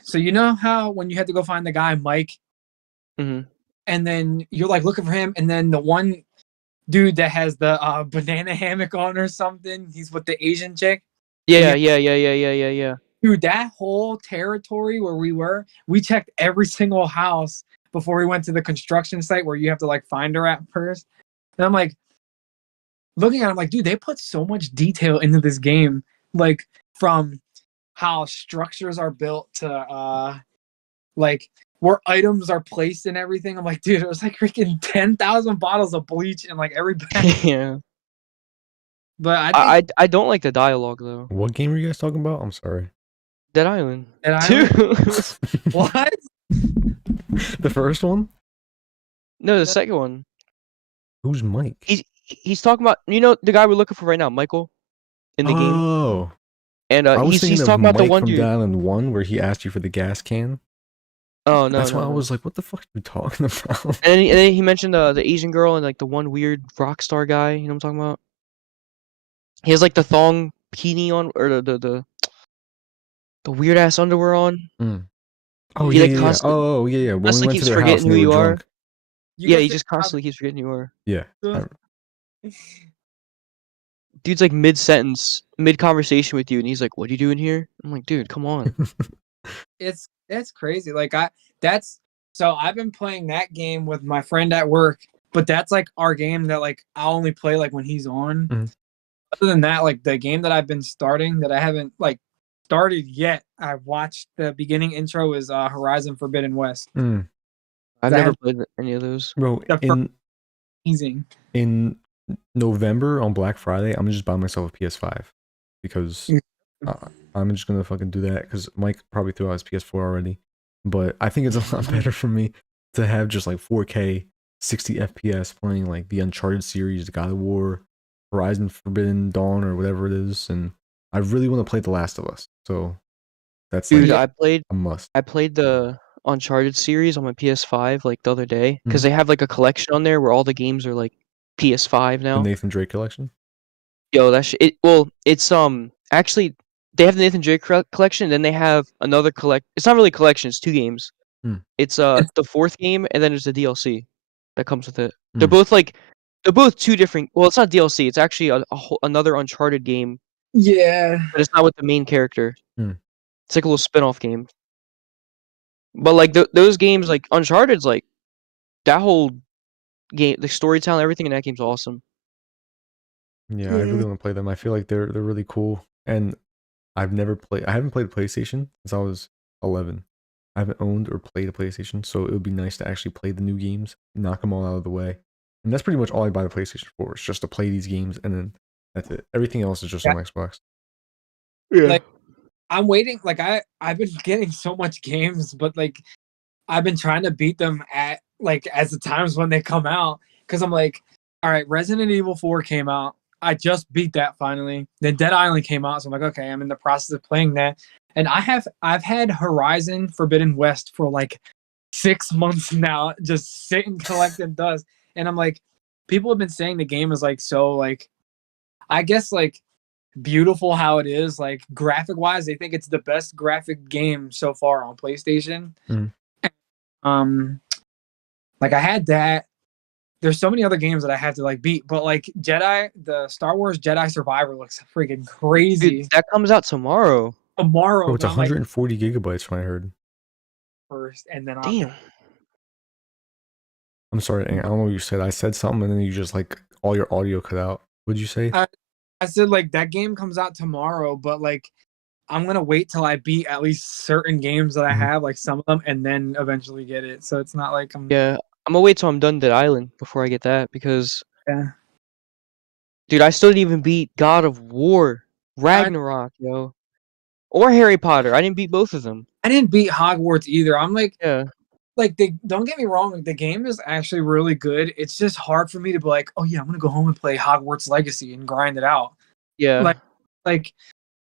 so you know how when you had to go find the guy Mike, Mhm. and then you're like looking for him, and then the one dude that has the banana hammock on or something, he's with the Asian chick. And Yeah, you, yeah, yeah, yeah, yeah, yeah, yeah. dude, that whole territory where we were, we checked every single house before we went to the construction site where you have to like find her at first. And I'm like, looking at him like, dude, they put so much detail into this game, like from how structures are built to like where items are placed and everything. I'm like, dude, it was like freaking 10,000 bottles of bleach in like every bag. Yeah. But I think I don't like the dialogue though. What game are you guys talking about? I'm sorry. Dead Island. Dead Two. Island. What? The first one? No, the second one. Who's Mike? He's talking about the guy we're looking for right now, Michael, in the game. Oh, And I was thinking he's of talking about the Mike one from Dead dude. Island 1 where he asked you for the gas can. Oh no, That's no, why I no. was like, what the fuck are you talking about? And then he mentioned the Asian girl and like the one weird rock star guy. You know what I'm talking about? He has like the thong bikini on, or the weird ass underwear on. Mm. Oh, He yeah, like yeah, yeah. constantly Oh, yeah, yeah. When we constantly went to keeps their house forgetting and who they were you are. drunk. You Yeah, guys he think just constantly keeps forgetting who you are. Yeah. Dude's like mid sentence, mid conversation with you, and he's like, "What are you doing here?" I'm like, "Dude, come on." it's crazy. Like that's so I've been playing that game with my friend at work, but that's like our game that like I only play like when he's on. Mhm. Other than that, like the game that I've been starting that I haven't like started yet. I watched the beginning intro is Horizon Forbidden West. Mm. I've That never has played any of those. Bro, the first amazing. in November on Black Friday, I'm just buying myself a PS5 because I'm just gonna fucking do that because Mike probably threw out his PS4 already. But I think it's a lot better for me to have just like 4K, 60 FPS playing like the Uncharted series, God of War, Horizon Forbidden Dawn, or whatever it is, and I really want to play The Last of Us. So that's Dude, like Yeah. a must. I played the Uncharted series on my PS5 like the other day because Mhm. they have like a collection on there where all the games are like PS5 The now. Nathan Drake collection. Yo, it's actually they have the Nathan Drake collection, then they have another collect. It's not really a collection. It's two games. Hmm. It's It's, the fourth game, and then there's the DLC that comes with it. Hmm. They're both two different. Well, it's not DLC. It's actually another Uncharted game, yeah. but it's not with the main character. Hmm. It's like a little spin-off game. But like those games, like Uncharted's like that whole game, the storytelling, everything in that game's awesome. Yeah, I Yeah. really want to play them. I feel like they're really cool, and I haven't played a PlayStation since I was 11. I haven't owned or played a PlayStation, so it would be nice to actually play the new games, knock them all out of the way. And that's pretty much all I buy the PlayStation for. It's just to play these games, and then that's it. Everything else is just on Xbox. Like I'm waiting. Like I've been getting so much games, but like I've been trying to beat them at like as the times when they come out because I'm like, all right, Resident Evil 4 came out. I just beat that finally. Then Dead Island came out, so I'm like, okay, I'm in the process of playing that. And I've had Horizon Forbidden West for like 6 months now, just sitting collecting dust. And I'm like, people have been saying the game is like so like I guess like beautiful how it is. Like graphic wise, they think it's the best graphic game so far on PlayStation. Mhm. Like I had that. There's so many other games that I had to like beat, but like the Star Wars Jedi Survivor looks freaking crazy Dude, that comes out tomorrow. tomorrow. Oh, it's And I'm like 140 gigabytes from what I heard. first, and then Damn. I'm sorry, I don't know what you said. I said something and then you just like all your audio cut out. What'd you say? I said like that game comes out tomorrow, but like I'm gonna wait till I beat at least certain games that I Mhm. have, like some of them, and then eventually get it. So it's not like I'm Yeah, I'm gonna wait till I'm done Dead Island before I get that because, yeah. dude, I still didn't even beat God of War, Ragnarok, yo, or Harry Potter. I didn't beat both of them. I didn't beat Hogwarts either. I'm Yeah, like they don't get me wrong, like, the game is actually really good. It's just hard for me to be like, oh yeah, I'm gonna go home and play Hogwarts Legacy and grind it out. yeah. Like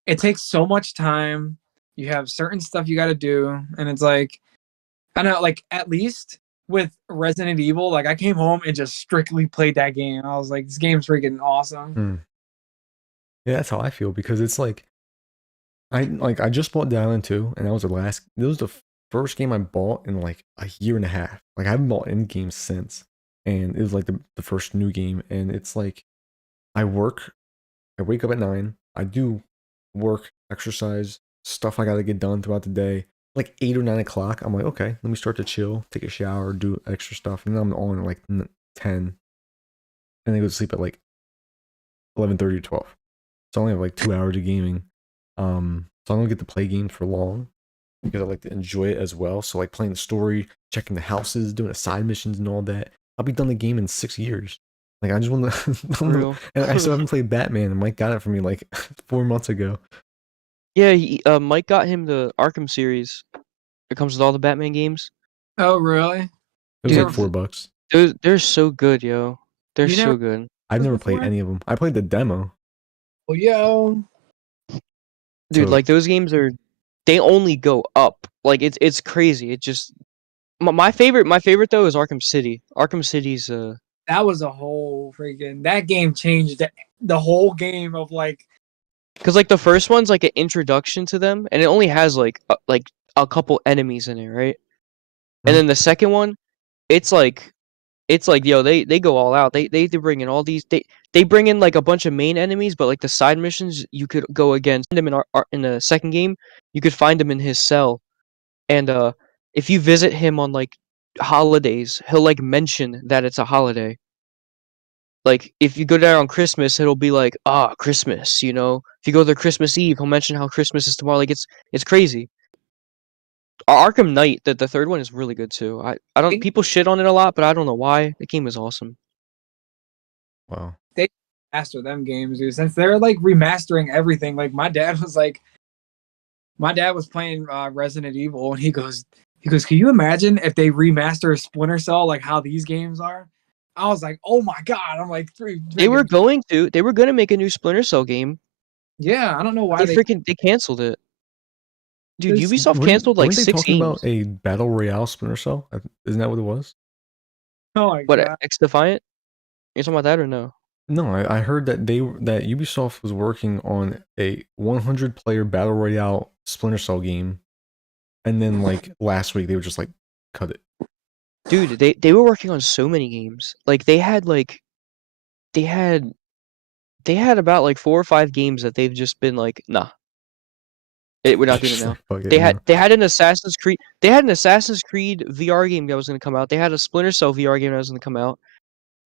it takes so much time. You have certain stuff you got to do, and it's like I know, like at least with Resident Evil, like I came home and just strictly played that game. I was like, this game's freaking awesome. Mm. Yeah, that's how I feel because it's like I just bought Dead Island 2 and that was the first game I bought in like a year and a half. Like I haven't bought any games since. And it was like the first new game. And it's like I wake up at 9, I do work, exercise, stuff I gotta get done throughout the day. Like 8 or 9 o'clock, I'm like, okay, let me start to chill, take a shower, do extra stuff, and then I'm on at like 10, and then go to sleep at like 11:30 or 12. So I only have like 2 hours of gaming. So I don't get to play games for long because I like to enjoy it as well. So like playing the story, checking the houses, doing the side missions and all that. I'll be done the game in 6 years. Like I just want to, Real. and I still haven't played Batman. And Mike got it for me like 4 months ago. Yeah, Mike got him the Arkham series. It comes with all the Batman games. Oh really? It was Dude, like $4. They're so good, yo. They're You never so good. I've never before? played any of them. I played the demo. Oh yo. Dude, So- like those games they only go up. Like it's crazy. It just my favorite though is Arkham City. Arkham City's That was a whole freaking that game changed the whole game of like because like the first one's like an introduction to them, and it only has like a couple enemies in it, right? And Mhm. then the second one, it's like yo, they go all out. They bring in all these they bring in like a bunch of main enemies, but like the side missions you could go against them in the second game. You could find him in his cell, and if you visit him on like holidays, he'll like mention that it's a holiday. Like if you go there on Christmas, it'll be like, ah, Christmas, you know. If you go there Christmas Eve, he'll mention how Christmas is tomorrow. Like it's crazy. Arkham Knight, the third one is really good too. I don't people shit on it a lot, but I don't know why. The game is awesome. Wow. they master them games, dude. Since they're like remastering everything. Like my dad was playing Resident Evil, and he goes, can you imagine if they remaster Splinter Cell like how these games are? I was like, oh my god! I'm like, They were gonna make a new Splinter Cell game. yeah. I don't know why They canceled it. Dude, There's- Ubisoft canceled like Weren't they 6 talking games. about a battle royale Splinter Cell? Isn't that what it was? Oh my What, god! X Defiant? You talking about that or no? No, I heard that that Ubisoft was working on a 100 player battle royale Splinter Cell game, and then like last week they were just like cut it. Dude, they were working on so many games. Like they had they had about like 4 or 5 games that they've just been like, nah, we're not doing it Just now. like, fuck it, no. They had an Assassin's Creed VR game that was gonna come out. They had a Splinter Cell VR game that was gonna come out.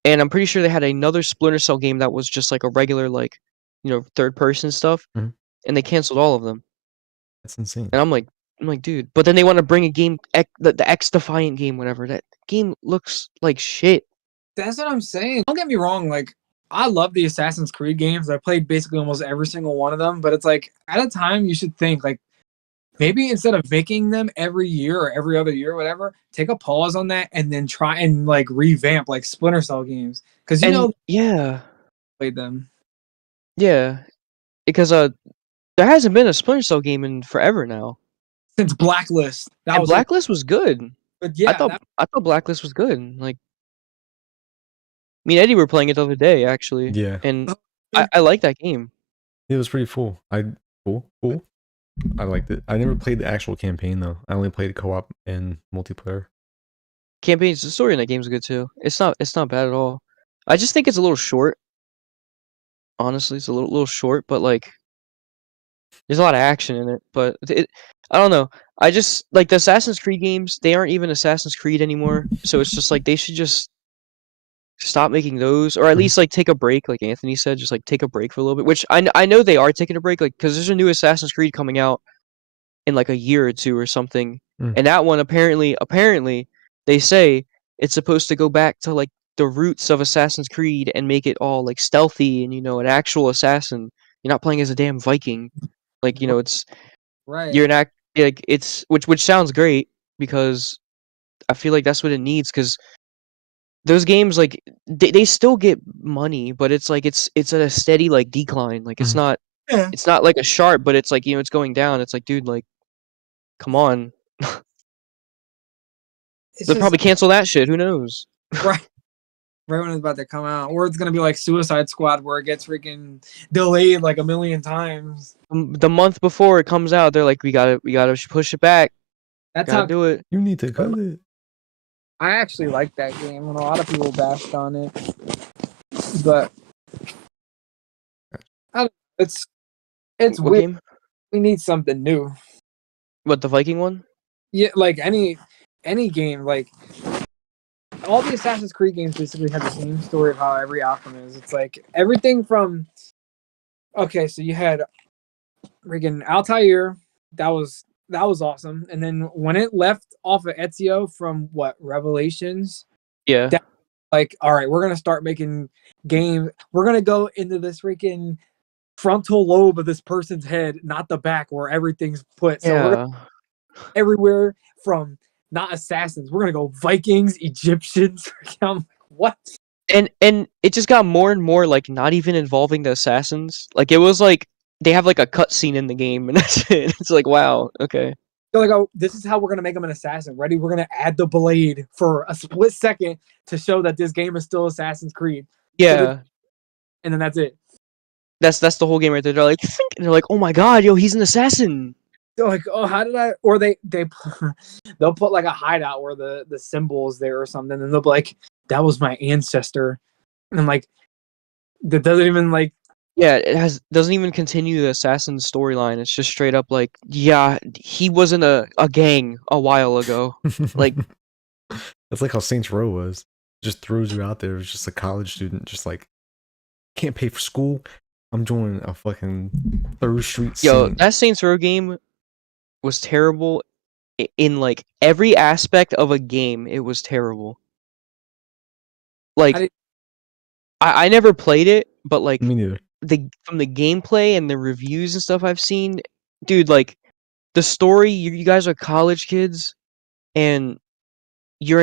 And I'm pretty sure they had another Splinter Cell game that was just like a regular like, you know, third person stuff. Mhm. And they canceled all of them. That's insane. And I'm like, dude. But then they want to bring a game, the X Defiant game, whatever. That game looks like shit. That's what I'm saying. Don't get me wrong. Like I love the Assassin's Creed games. I played basically almost every single one of them. But it's like at a time you should think like maybe instead of making them every year or every other year or whatever, take a pause on that and then try and like revamp like Splinter Cell games because Yeah, played them yeah. Because there hasn't been a Splinter Cell game in forever now. since Blacklist. That And was like, Blacklist was good. but yeah, I thought Blacklist was good. Like me and Eddie were playing it the other day actually. Yeah. And I like that game. It was pretty cool. Cool. I liked it. I never played the actual campaign though. I only played co-op and multiplayer. Campaigns, the story in that game's good too. It's not bad at all. I just think it's a little short. Honestly, it's a little short, but like there's a lot of action in it. But I don't know. I just like the Assassin's Creed games. They aren't even Assassin's Creed anymore. So it's just like they should just stop making those, or at least like take a break, like Anthony said, just like take a break for a little bit. Which I know they are taking a break, like because there's a new Assassin's Creed coming out in like a year or two or something, and that one apparently they say it's supposed to go back to like the roots of Assassin's Creed and make it all like stealthy and an actual assassin. You're not playing as a damn Viking, like it's Right. you're an act like it's which sounds great because I feel like that's what it needs because those games like they still get money, but it's like it's at a steady like decline. Like it's Mhm. not Yeah. it's not like a sharp, but it's like it's going down. It's like dude, like come on. It's They'll just probably cancel that shit. Who knows? right. Right when it's about to come out, or it's gonna be like Suicide Squad, where it gets freaking delayed like a million times. The month before it comes out, they're like, we gotta push it back. That's Gotta how do it. You need to cut it. I actually like that game, and a lot of people bashed on it, but it's What weird. game? We need something new. What, the Viking one? Yeah, like any game, like all the Assassin's Creed games basically have the same story of how every outcome is. It's like everything from okay, so you had freaking Altair, that was awesome, and then when it left off of Ezio from what Revelations, Yeah. that like all right, we're gonna start making games. We're gonna go into this freaking frontal lobe of this person's head, not the back where everything's put. So we're Yeah. everywhere from not assassins. We're gonna go Vikings, Egyptians. I'm like, what? And it just got more and more like not even involving the assassins. Like it was like they have like a cutscene in the game and that's it. It's like wow, okay. They're like, oh, this is how we're gonna make him an assassin. Ready? We're gonna add the blade for a split second to show that this game is still Assassin's Creed. Yeah. And then that's it. That's the whole game right there. They're like, think, and they're like, oh my god, yo, he's an assassin. They're like, oh, how did I? Or they'll put like a hideout where the symbol is there or something, and they'll be like, that was my ancestor. And I'm like, that doesn't even like Yeah, it doesn't even continue the assassin storyline. It's just straight up like, yeah, he was in a gang a while ago. Like That's like how Saints Row was. Just throws you out there as just a college student, just like can't pay for school. I'm joining a fucking Third Street yo, Saint. that Saints Row game was terrible in like every aspect of a game. It was terrible. Like I never played it, but like Me neither. from the gameplay and the reviews and stuff I've seen, dude, like the story. You guys are college kids, and you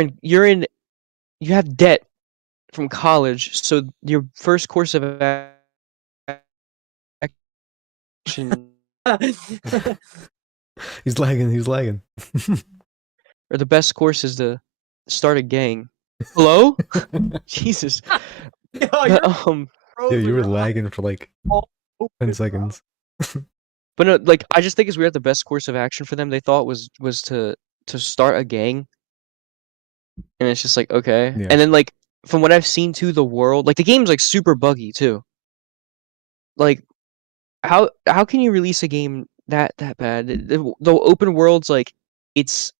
have debt from college, so your first course of action He's lagging. He's lagging. or the best course is to start a gang. Hello? Jesus. yo, But, Yeah, you were lagging for like 10 seconds. but no, like I just think it's weird. The best course of action for them they thought was to start a gang, and it's just like okay. Yeah. And then like from what I've seen too, the world like the game's like super buggy too. Like how can you release a game that bad? The open world's like it's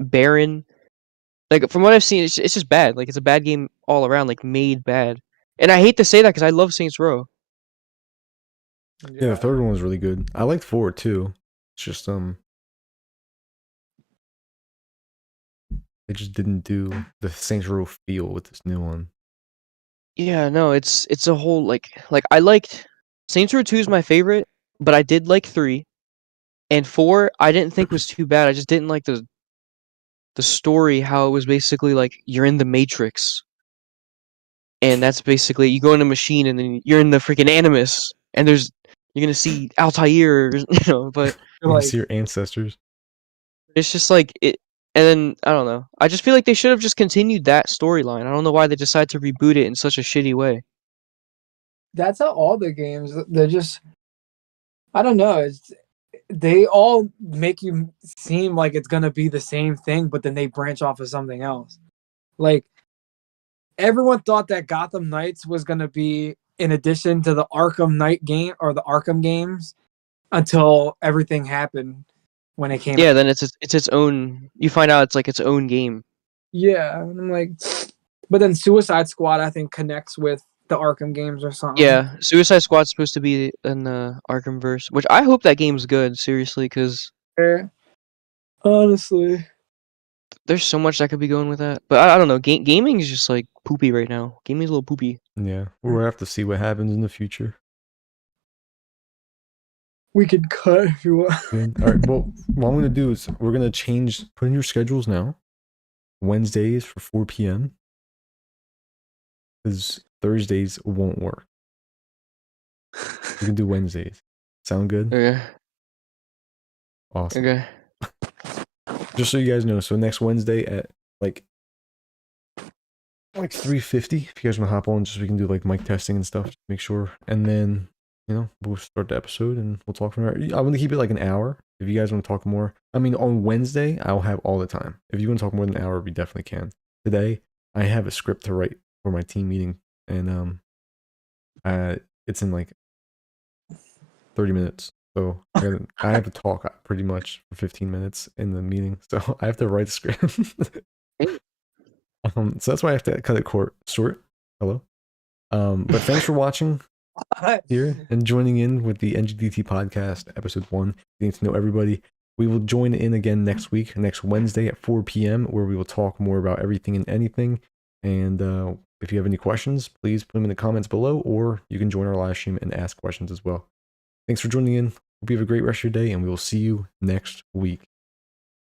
barren. Like from what I've seen, it's just bad. Like it's a bad game all around. Like made bad. And I hate to say that because I love Saints Row. Yeah, the third one was really good. I liked 4 too. It's just they just didn't do the Saints Row feel with this new one. Yeah, no, it's a whole like I liked Saints Row 2 is my favorite, but I did like 3 and 4 I didn't think was too bad. I just didn't like the story how it was basically like you're in the Matrix. And that's basically you go in a machine and then you're in the freaking Animus and you're gonna see Altair, but You can see your ancestors. it's just like it and then I don't know. I just feel like they should have just continued that storyline. I don't know why they decided to reboot it in such a shitty way. that's how all the games, they're just, I don't know, they all make you seem like it's gonna be the same thing, but then they branch off of something else. Like everyone thought that Gotham Knights was gonna be in addition to the Arkham Knight game or the Arkham games until everything happened when it came out. Yeah, then it's its own. You find out it's like its own game. Yeah, and I'm like, but then Suicide Squad I think connects with the Arkham games or something. Yeah, Suicide Squad's supposed to be in the Arkhamverse, which I hope that game's good. Seriously, because Honestly, there's so much that could be going with that. But I don't know. Gaming is just like poopy right now. Gaming's a little poopy. Yeah, we'll have to see what happens in the future. we could cut if you want. Good. All right. Well, what I'm gonna do is we're gonna put in your schedules now. Wednesdays for 4 p.m. because Thursdays won't work. We can do Wednesdays. Sound good? Okay. Awesome. Okay. Just so you guys know, so next Wednesday at like 3:50, if you guys want to hop on, just so we can do like mic testing and stuff, make sure, and then we'll start the episode and we'll talk from there. I want to keep it like an hour. If you guys want to talk more, I mean, on Wednesday I'll have all the time. If you want to talk more than an hour, we definitely can. Today I have a script to write for my team meeting, and it's in like 30 minutes. So I have to talk pretty much for 15 minutes in the meeting. So I have to write a script. So that's why I have to cut it short. Hello. But thanks for watching here and joining in with the NGDT podcast, episode 1, getting to know everybody. We will join in again next Wednesday at 4 p.m., where we will talk more about everything and anything. And if you have any questions, please put them in the comments below, or you can join our live stream and ask questions as well. Thanks for joining in. Hope you have a great rest of your day, and we will see you next week.